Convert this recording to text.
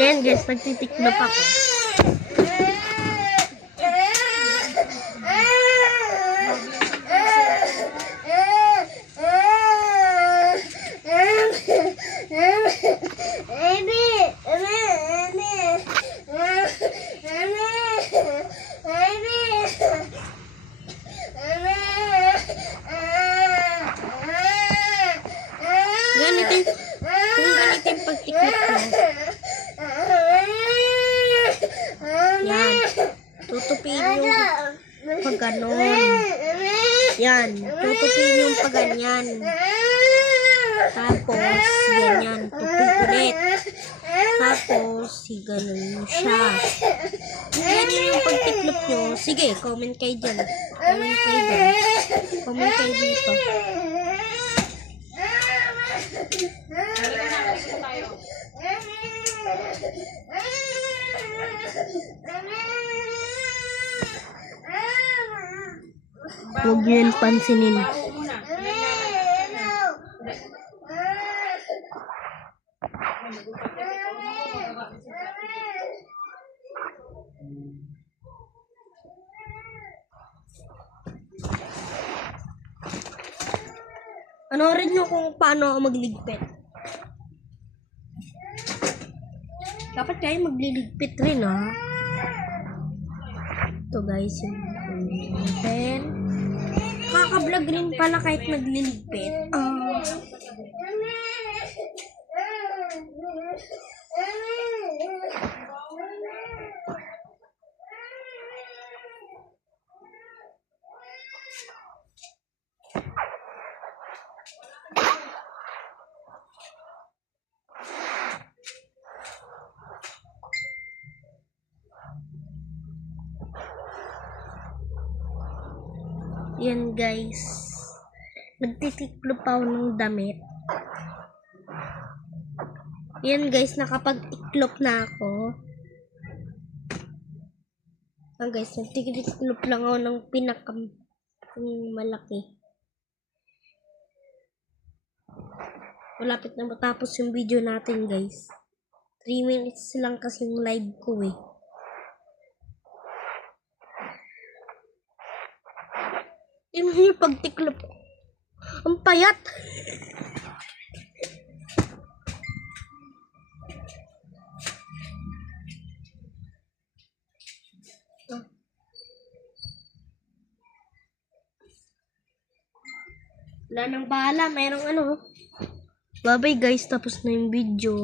Yan guys, nagtitiklop ako. Ganito yung pagtiklop ko. Yan. Tutupin yung pag ganon. Yan. Tutupin yung pag ganyan. Tapos, ganyan. Tupi ulit. Tapos, ganon siya. Ganyan yung pagtiklop nyo. Sige, comment kayo dyan. Comment kayo dyan. Comment kayo dito. Huwag nyo yung pansinin. Panoorin nyo kung paano ako magliligpit. Dapat kayo magliligpit rin, ha? Ito guys, yung pen. Kaka-vlog rin pala kahit nagliligpit. Yan guys, nagtitiklop ako ng damit. Yan guys, nakapag-tiklop na ako. Yan guys, nagtitiklop lang ako ng malaki. Malapit na matapos yung video natin guys. 3 minutes lang kasi yung live ko eh. Yung pagtiklop. Ang payat. Wala nang bahala. Mayroong ano. Bye-bye guys. Tapos na yung video.